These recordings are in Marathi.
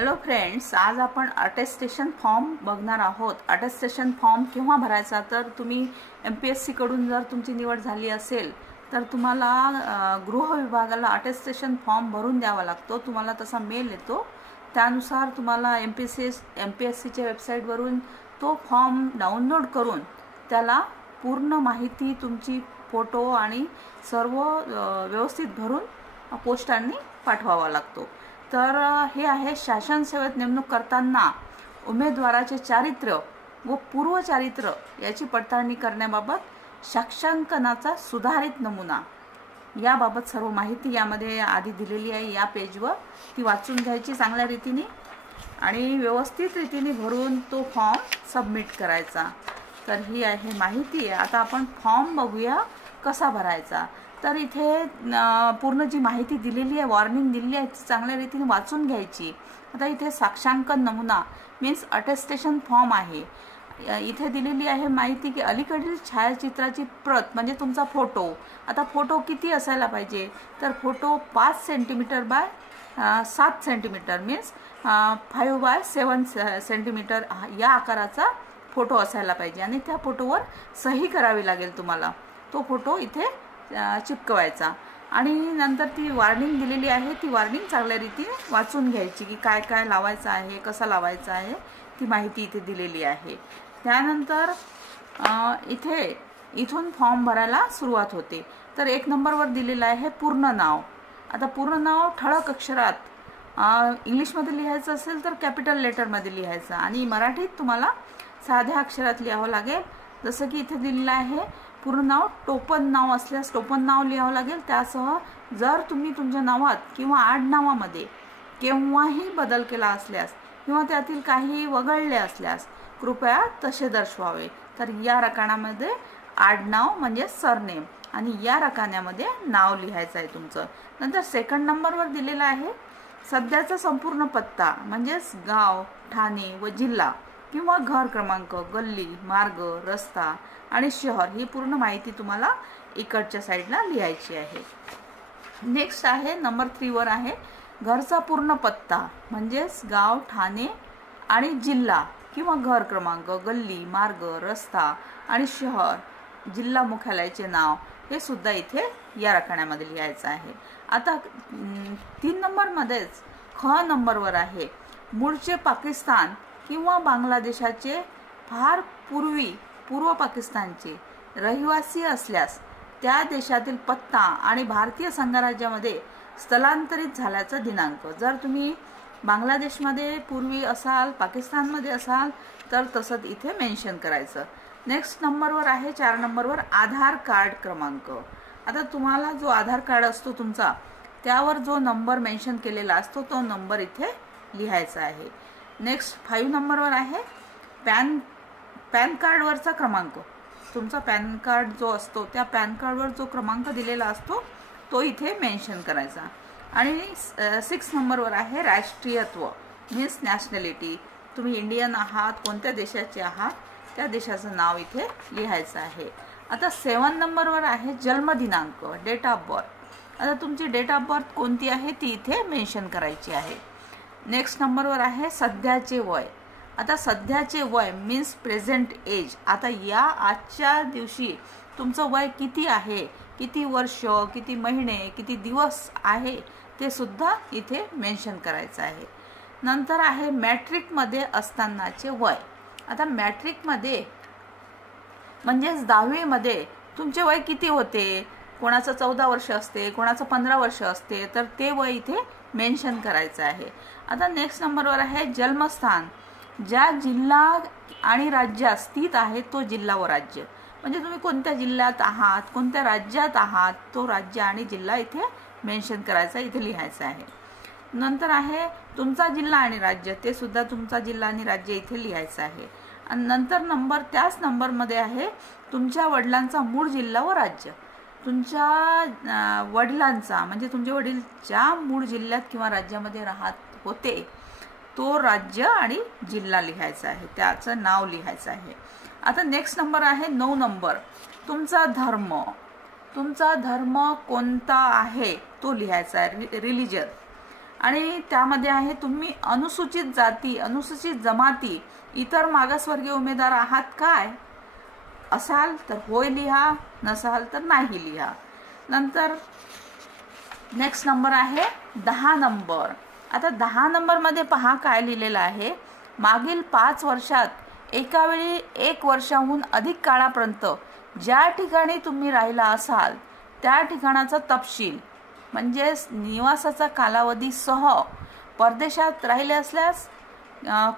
हॅलो फ्रेंड्स, आज आपण अटेस्टेशन फॉर्म बघणार आहोत। अटेस्टेशन फॉर्म केव्हा भरायचा, तर तुम्ही MPSC कडून जर तुमची निवड झाली असेल तर तुम्हाला गृह विभागाला अटेस्टेशन फॉर्म भरून द्यावा लागतो। तुम्हाला तसा मेल येतो, त्यानुसार तुम्हाला MPSCच्या वेबसाईटवरून तो फॉर्म डाउनलोड करून त्याला पूर्ण माहिती, तुमची फोटो आणि सर्व व्यवस्थित भरून पोस्टाने पाठवावा लागतो। तर हे आहे शासन सेवेत नेमणूक करताना उमेदवाराचे चारित्र्य व पूर्व चारित्र्य याची पडताळणी करण्याबाबत साक्षांकनाचा सुधारित नमुना याबाबत सर्व माहिती यामध्ये आधी दिलेली आहे। या पेजवर ती वाचून घ्यायची चांगल्या रीतीने आणि व्यवस्थित रीतीने भरून तो फॉर्म सबमिट करायचा। तर ही आहे माहिती। आता आपण फॉर्म बघूया कसा भरायचा। तर इथे पूर्ण जी माहिती दिलेली आहे, वॉर्निंग दिलेली आहे, ती चांगल्या रीतीने वाचून घ्यायची। आता इथे साक्षांकन नमुना मीन्स अटेस्टेशन फॉर्म आहे। इथे दिलेली आहे माहिती की अलीकडील छायाचित्राची प्रत म्हणजे तुमचा फोटो। आता फोटो किती असायला पाहिजे, तर photo 5 centimetre by 7 centimetre means 5 by 7 centimetre या आकाराचा फोटो असायला पाहिजे आणि त्या फोटोवर सही करावी लागेल तुम्हाला। तो फोटो इथे चिपकवायचा आणि नंतर ती वॉर्निंग दिलेली आहे, ती वॉर्निंग चांगल्या रीतीने वाचून घ्यायची की काय काय लावायचं आहे, कसा लावायचा आहे, ती माहिती इथे दिलेली आहे। त्यानंतर इथून फॉर्म भरायला सुरुवात होते। तर 1 नंबरवर दिलेलं आहे पूर्ण नाव। आता पूर्ण नाव ठळक अक्षरात इंग्लिशमध्ये लिहायचं असेल तर कॅपिटल लेटरमध्ये लिहायचं आणि मराठीत तुम्हाला साध्या अक्षरात लिहावं लागेल। जसं की इथे दिलेलं आहे पूर्ण नाव, टोपण नाव असल्यास टोपण नाव लिहावं लागेल। त्यासह जर तुम्ही तुमच्या नावात किंवा आडनावामध्ये केव्हाही बदल केला असल्यास किंवा त्यातील काही वगळले असल्यास कृपया तसे दर्शवावे। तर या रकान्यामध्ये आडनाव म्हणजे सरनेम आणि या रकान्यामध्ये नाव लिहायचं आहे तुमचं। नंतर 2nd नंबरवर दिलेला आहे सध्याचा संपूर्ण पत्ता म्हणजेच गाव, ठाणे व जिल्हा किंवा घर क्रमांक, गल्ली, मार्ग, रस्ता आणि शहर ही पूर्ण माहिती तुम्हाला इकडच्या साईडला लिहायची आहे। नेक्स्ट आहे नंबर 3 वर आहे घरचा पूर्ण पत्ता म्हणजेच गाव, ठाणे आणि जिल्हा किंवा घर क्रमांक, गल्ली, मार्ग, रस्ता आणि शहर, जिल्हा मुख्यालयाचे नाव हे सुद्धा इथे या रकान्यामध्ये लिहायचं आहे। आता 3 नंबरमध्येच ख नंबरवर आहे मूळचे पाकिस्तान किंवा बांगलादेशाचे फार पूर्व पाकिस्तानचे रहिवासी असल्यास त्या देशातील पत्ता आणि भारतीय संघराज्यामध्ये स्थलांतरित झाल्याचा दिनांक। जर तुम्ही बांगलादेशमध्ये पूर्वी असाल, पाकिस्तानमध्ये असाल तर तसंच इथे मेन्शन करायचं। नेक्स्ट नंबरवर आहे 4 नंबरवर आधार कार्ड क्रमांक। आता तुम्हाला जो आधार कार्ड असतो तुमचा, त्यावर जो नंबर मेन्शन केलेला असतो तो नंबर इथे लिहायचा आहे। नेक्स्ट 5 नंबरवर आहे पॅन कार्डवरचा क्रमांक। तुमचा पॅन कार्ड जो असतो त्या पॅन कार्डवर जो क्रमांक दिलेला असतो तो इथे मेन्शन करायचा। आणि 6 नंबरवर आहे राष्ट्रीयत्व मीन्स नॅशनॅलिटी। तुम्ही इंडियन आहात, कोणत्या देशाचे आहात त्या देशाचं नाव इथे लिहायचं आहे। आता 7 नंबरवर आहे जन्मदिनांक, डेट ऑफ बर्थ। आता तुमची डेट ऑफ बर्थ कोणती आहे ती इथे मेन्शन करायची आहे। नेक्स्ट नंबरवर आहे सध्याचे वय। आता सध्याचे वय मीन्स प्रेझेंट एज। आता या आजच्या दिवशी तुमचं वय किती आहे, किती वर्ष, किती महिने, किती दिवस आहे ते सुद्धा इथे मेन्शन करायचं आहे। नंतर आहे मॅट्रिकमध्ये असतानाचे वय। आता मॅट्रिकमध्ये म्हणजेच 10वी मध्ये तुमचे वय किती होते, कोणाचं 14 वर्ष असते, कोणाचं 15 वर्ष असते, तर ते वय इथे मेन्शन करायचं आहे। आता नेक्स्ट नंबरवर आहे जन्मस्थान। ज्या जिल्हा आणि राज्यात स्थित आहे तो जिल्हा व राज्य, म्हणजे तुम्ही कोणत्या जिल्ह्यात आहात, कोणत्या राज्यात आहात, तो राज्य आणि जिल्हा इथे मेन्शन करायचा, इथे लिहायचं आहे। नंतर आहे तुमचा जिल्हा आणि राज्य, ते सुद्धा तुमचा जिल्हा आणि राज्य इथे लिहायचं आहे। आणि नंतर त्याच नंबरमध्ये आहे तुमच्या वडिलांचा मूळ जिल्हा व राज्य। तुमच्या वडिलांचा म्हणजे तुमचे वडील ज्या मूळ जिल्ह्यात किंवा राज्यामध्ये राहत होते तो राज्य आणि जिल्हा लिहायचा आहे, त्याचं नाव लिहायचं आहे। आता नेक्स्ट नंबर आहे 9 नंबर तुमचा धर्म। तुमचा धर्म कोणता आहे तो लिहायचा आहे, रिलिजन। आणि त्यामध्ये आहे तुम्ही अनुसूचित जाती, अनुसूचित जमाती, इतर मागासवर्गीय उमेदवार आहात काय? असाल तर होय लिहा, नसाल तर नाही लिहा. नंतर नेक्स्ट नंबर आहे 10 नंबर. आता 10 नंबरमध्ये पहा काय लिहिलेलं आहे. मागील 5 वर्षात एका वेळी 1 वर्षाहून अधिक काळापर्यंत ज्या ठिकाणी तुम्ही राहिला असाल त्या ठिकाणाचा तपशील, म्हणजेच निवासाचा कालावधीसह परदेशात राहिले असल्यास,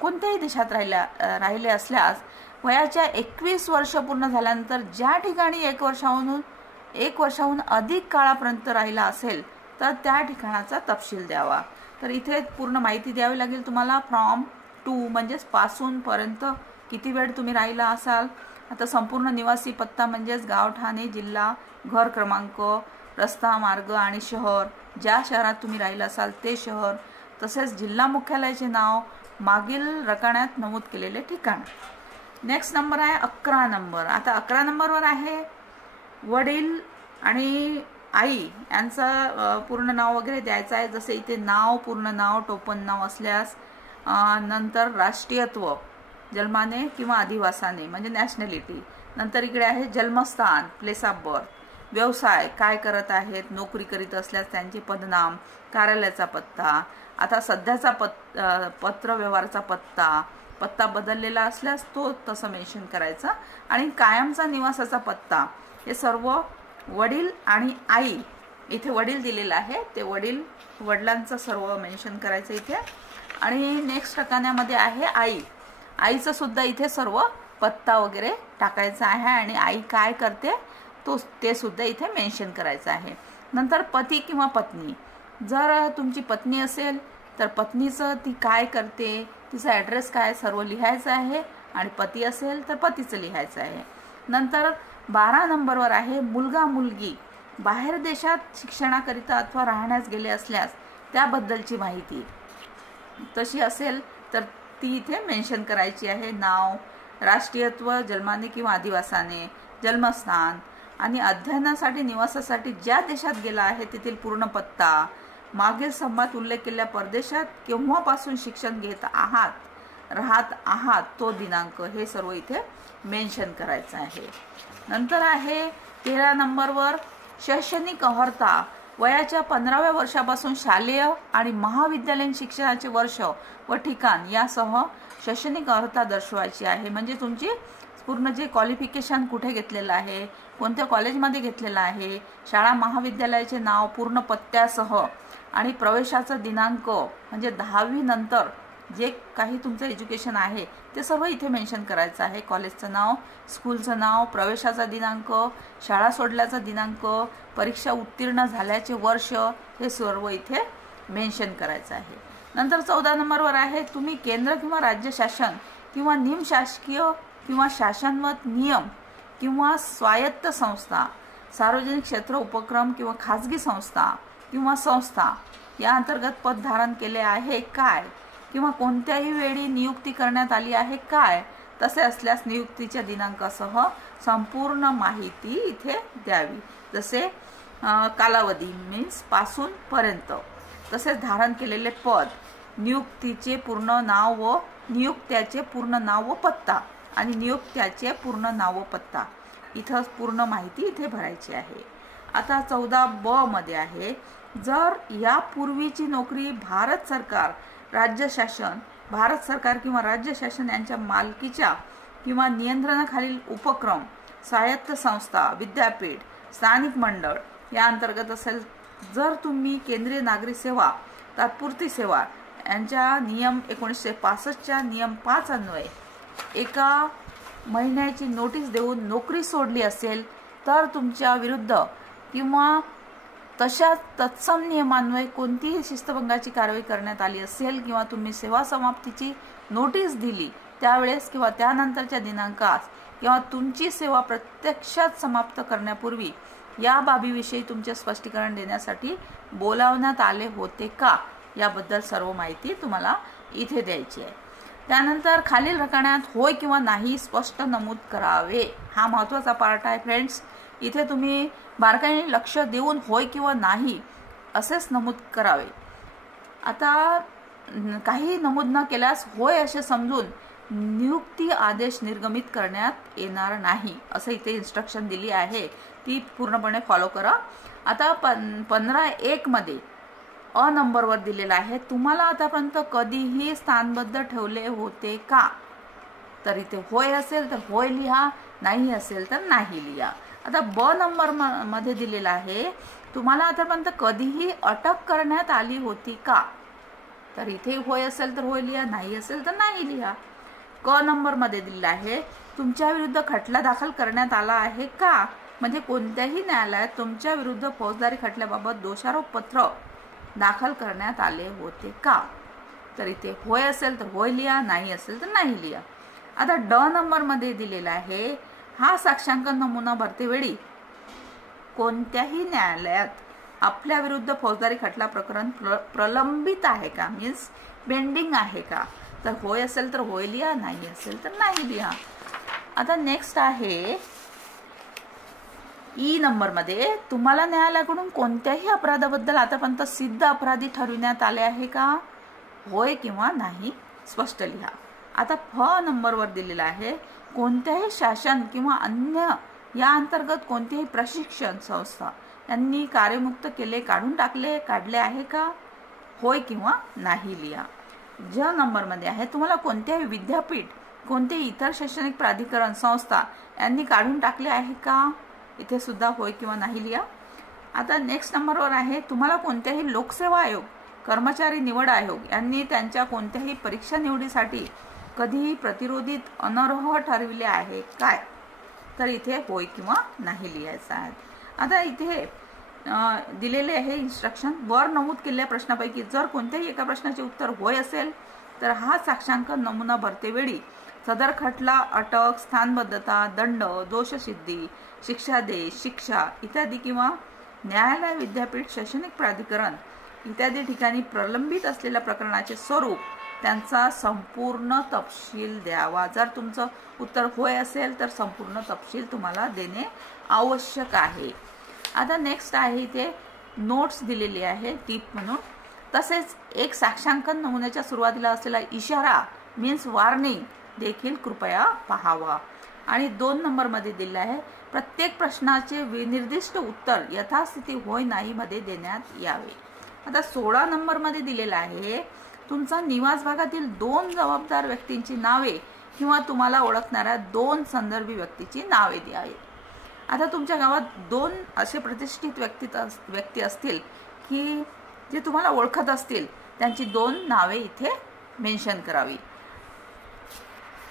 कोणत्याही देशात राहिले असल्यास वयाच्या 21 वर्ष पूर्ण झाल्यानंतर ज्या ठिकाणी 1 वर्षाहून अधिक काळापर्यंत राहिला असेल तर त्या ठिकाणाचा तपशील द्यावा. तर इथे पूर्ण माहिती द्यावी लागेल तुम्हाला. फ्रॉम टू म्हणजेच पासून पर्यंत किती वेळ तुम्ही राहिला असाल. आता संपूर्ण निवासी पत्ता म्हणजेच गाव, ठाणे, जिल्हा, घर क्रमांक, रस्ता, मार्ग आणि शहर, ज्या शहरात तुम्ही राहिला असाल ते शहर, तसेच जिल्हा मुख्यालयाचे नाव, मागील रकान्यात नमूद केलेले ठिकाण. नेक्स्ट नंबर आहे 11 नंबर. आता 11 नंबरवर आहे वडील आणि आई यांचं पूर्ण नाव वगैरे द्यायचं आहे. जसे इथे नाव, पूर्ण नाव, टोपण नाव असल्यास, नंतर राष्ट्रीयत्व, जन्माने किंवा अधिवासाने म्हणजे नॅशनॅलिटी, नंतर इकडे आहे जन्मस्थान, प्लेस ऑफ बर्थ, व्यवसाय काय करत आहेत, नोकरी करीत असल्यास त्यांचे पदनाम, कार्यालयाचा पत्ता, आता सध्याचा पत्र व्यवहाराचा पत्ता बदललेला असल्यास तो तसं मेन्शन करायचा, आणि कायमचा निवासाचा पत्ता. हे सर्व वडील आणि आई, इथे वडील दिलेलं आहे ते वडिलांचं सर्व मेन्शन करायचं इथे. आणि नेक्स्ट ठिकाणामध्ये आहे आईचं सुद्धा इथे सर्व पत्ता वगैरे टाकायचा आहे, आणि आई काय करते ते सुद्धा इथे मेन्शन करायचं आहे. नंतर पती किंवा पत्नी, जर तुमची पत्नी असेल तर पत्नीचं ती काय करते, तिचा ॲड्रेस काय सर्व लिहायचं आहे, आणि पती असेल तर पतीचं लिहायचं आहे. नंतर 12 नंबरवर आहे मुलगा मुलगी, बाहेर देशात शिक्षणाकरिता अथवा राहण्यास गेले असल्यास त्याबद्दलची माहिती तशी असेल तर ती इथे मेन्शन करायची आहे. नाव, राष्ट्रीयत्व, जन्माने किंवा अधिवासाने, जन्मस्थान, आणि अध्ययनासाठी निवासासाठी ज्या देशात गेला आहे तेथील पूर्ण पत्ता, मागील स्तंभात उल्लेख केलेल्या परदेशात केव्हापासून शिक्षण घेत आहात, राहत आहात तो दिनांक, हे सर्व इथे मेन्शन करायचं आहे. नंतर आहे 13 नंबरवर शैक्षणिक अर्हता, वयाच्या 15व्या वर्षापासून शालेय आणि महाविद्यालयीन शिक्षणाचे वर्ष व ठिकाण यासह शैक्षणिक अर्हता दर्शवायची आहे. म्हणजे तुमची पूर्ण जे क्वालिफिकेशन कुठे घेतलेलं आहे, कोणत्या कॉलेजमध्ये घेतलेलं आहे, शाळा महाविद्यालयाचे नाव, पूर्ण पत्त्यासह, आणि प्रवेशाचा दिनांक म्हणजे 10वी नंतर जे काही तुमचं एज्युकेशन आहे ते सर्व इथे मेन्शन करायचं आहे. कॉलेजचं नाव, स्कूलचं नाव, प्रवेशाचा दिनांक, शाळा सोडल्याचा दिनांक, परीक्षा उत्तीर्ण झाल्याचे वर्ष, हे सर्व इथे मेन्शन करायचं आहे. नंतर 14 नंबरवर आहे तुम्ही केंद्र किंवा राज्य शासन किंवा निमशासकीय किंवा शासनवत नियम किंवा स्वायत्त संस्था, सार्वजनिक क्षेत्र उपक्रम किंवा खाजगी संस्था किंवा संस्था या अंतर्गत पद धारण केले आहे काय, किंवा कोणत्याही वेळी नियुक्ती करण्यात आली आहे काय, तसे असल्यास नियुक्तीच्या दिनांकासह संपूर्ण माहिती इथे द्यावी. जसे कालावधी मीन्स पासून पर्यंत, तसेच धारण केलेले पद, नियुक्तीचे पूर्ण नाव व नियुक्त्याचे पूर्ण नाव व पत्ता, आणि नियुक्त्याचे पूर्ण नाव व पत्ता, इथं पूर्ण माहिती इथे भरायची आहे. आता 14ब मध्ये आहे जर यापूर्वीची नोकरी भारत सरकार किंवा राज्य शासन यांच्या मालकीच्या किंवा नियंत्रणाखालील उपक्रम, स्वायत्त संस्था, विद्यापीठ, स्थानिक मंडळ या अंतर्गत असेल, जर तुम्ही केंद्रीय नागरी सेवा, तात्पुरती सेवा यांच्या नियम 1965च्या नियम 5 अन्वये 1 महिन्याची नोटीस देऊन नोकरी सोडली असेल तर तुमच्या विरुद्ध किंवा तशा तत्सम नियमान्वये कोणतीही शिस्तभंगाची कारवाई करण्यात आली असेल, किंवा तुम्ही सेवा समाप्तीची नोटीस दिली त्यावेळेस किंवा त्यानंतरच्या दिनांकास, किंवा तुमची सेवा प्रत्यक्षात समाप्त करण्यापूर्वी या बाबीविषयी तुमचे स्पष्टीकरण देण्यासाठी बोलावण्यात आले होते का, याबद्दल सर्व माहिती तुम्हाला इथे द्यायची आहे. त्यानंतर खालील रकान्यात होय किंवा नाही स्पष्ट नमूद करावे. हा महत्त्वाचा पार्ट आहे फ्रेंड्स. इथे तुम्ही बारकाईने लक्ष देऊन होय किंवा नाही असेच नमूद करावे. आता काही नमूद न केल्यास होय असे समजून नियुक्ती आदेश निर्गमित करण्यात येणार नाही असं इथे इन्स्ट्रक्शन दिली आहे, ती पूर्णपणे फॉलो करा. आता 15.1 मध्ये अ नंबरवर दिलेला आहे, तुम्हाला आतापर्यंत कधीही स्थानबद्ध ठेवले होते का? तर इथे होय असेल तर होय लिहा, नाही असेल तर नाही लिहा. आता ब नंबर मध्ये दिलेला आहे, तुम्हाला आतापर्यंत कधीही अटक करण्यात आली होती का? तर इथे होय असेल तर होय लिहा, नाही असेल तर नाही लिहा. क नंबर मध्ये दिलेला आहे, तुमच्या विरुद्ध खटला दाखल करण्यात आला आहे का? म्हणजे कोणत्याही न्यायालयात तुमच्या विरुद्ध फौजदारी खटल्याबाबत दोषारोप पत्र दाखल करण्यात आले होते का? तर इथे होय असेल तर होय लिहा, नाही असेल तर नाही लिहा. आता ड नंबर मध्ये दिलेला आहे, हा साक्षांकन नमुना भरतेवेळी कोणत्याही न्यायालयात आपल्या विरुद्ध फौजदारी खटला प्रकरण प्रलंबित आहे का, मीन्स पेंडिंग आहे का? तर होय असेल तर होय लिहा, नाही असेल तर नाही लिहा. आता नेक्स्ट आहे ई नंबर मध्ये, तुम्हाला न्यायालयाकडून कोणत्याही अपराधाबद्दल आतापर्यंत सिद्ध अपराधी ठरविण्यात आले आहे का? होय किंवा नाही स्पष्ट लिहा. आता फ नंबरवर दिलेला आहे, कोणत्याही शासन किंवा अन्य या अंतर्गत कोणतीही प्रशिक्षण संस्था यांनी कार्यमुक्त केले, काढले आहे का? होय किंवा नाही लिहा. ज नंबर मध्ये आहे, तुम्हाला कोणत्याही विद्यापीठ, कोणतेही इतर शैक्षणिक प्राधिकरण संस्था यांनी काढून टाकले आहे का? इथे सुद्धा होय किंवा नाही लिहा. आता नेक्स्ट नंबरवर आहे, तुम्हाला कोणत्याही लोकसेवा आयोग, कर्मचारी निवड आयोग यांनी त्यांच्या कोणत्याही परीक्षा निवडीसाठी कधीही प्रतिरोधित अनर्ह ठरविले आहे काय? तर इथे होय किंवा नाही लिहायचं आहे. आता इथे दिलेले आहे इन्स्ट्रक्शन, वर नमूद केलेल्या प्रश्नापैकी जर कोणत्याही एका प्रश्नाचे उत्तर होय असेल तर हा साक्षांकन नमुना भरतेवेळी सदर खटला अटक, स्थानबद्धता, दंड, दोषसिद्धी, शिक्षादेश, शिक्षा इत्यादी किंवा न्यायालय, विद्यापीठ, शैक्षणिक प्राधिकरण इत्यादी ठिकाणी प्रलंबित असलेल्या प्रकरणाचे स्वरूप, त्यांचा संपूर्ण तपशील द्यावा. जर तुमचं उत्तर होय असेल तर संपूर्ण तपशील तुम्हाला देणे आवश्यक आहे. आता नेक्स्ट आहे इथे नोट्स दिलेली आहे टिप म्हणून. तसेच एक साक्षांकन नमुन्याच्या सुरुवातीला असलेला इशारा मीन्स वॉर्निंग देखील कृपया पाहावा. आणि 2 नंबर मध्ये दिलेला आहे, प्रत्येक प्रश्नाचे विनिर्दिष्ट उत्तर यथास्थिती होय नाही मध्ये देण्यात यावे. आता 16 नंबर मध्ये दिलेला आहे, तुमचा निवास भागातील 2 जबाबदार व्यक्तींची नावे किंवा तुम्हाला ओळखणाऱ्या 2 संदर्भी व्यक्तीची नावे द्यावी. आता तुमच्या गावात 2 असे प्रतिष्ठित व्यक्ती असतील की जे तुम्हाला ओळखत असतील, त्यांची 2 नावे इथे मेन्शन करावी.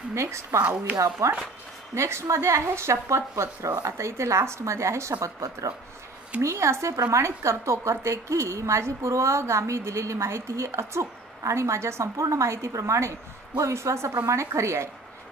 नेक्स्ट पाहूया आपण. नेक्स्ट मध्ये आहे शपथपत्र. आता इथे लास्ट मध्ये आहे शपथपत्र. मी असे प्रमाणित करते की माझी पूर्वगामी दिलेली माहिती ही अचूक आणि माझ्या संपूर्ण माहितीप्रमाणे व विश्वासाप्रमाणे खरी आहे.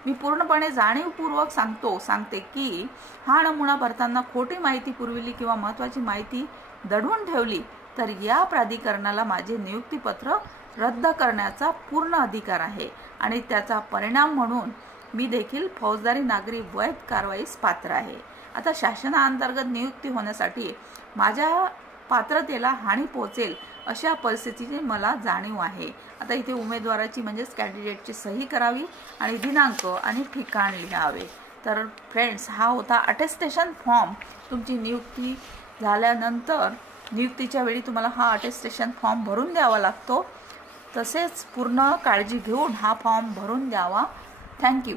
मी पूर्णपणे जाणीवपूर्वक सांगते की हा नमुना भरताना खोटी माहिती पुरविली किंवा महत्त्वाची माहिती दडवून ठेवली तर या प्राधिकरणाला माझे नियुक्तीपत्र रद्द करण्याचा पूर्ण अधिकार आहे आणि त्याचा परिणाम म्हणून मी देखील फौजदारी नागरी वैध कारवाईस पात्र आहे. आता शासनाअंतर्गत नियुक्ती होण्यासाठी माझ्या पात्रतेला हानी पोहोचेल अशा परिस्थितीची मला जाणीव आहे. आता इथे उमेदवाराची म्हणजेच कॅन्डिडेटची सही करावी आणि दिनांक आणि ठिकाण लिहावे. तर फ्रेंड्स, हा होता अटेस्टेशन फॉर्म. तुमची नियुक्ती झाल्यानंतर नियुक्तीच्या वेळी तुम्हाला हा अटेस्टेशन फॉर्म भरून द्यावा लागतो. तसेच पूर्ण काळजी घेऊन हा फॉर्म भरून द्यावा. थँक्यू.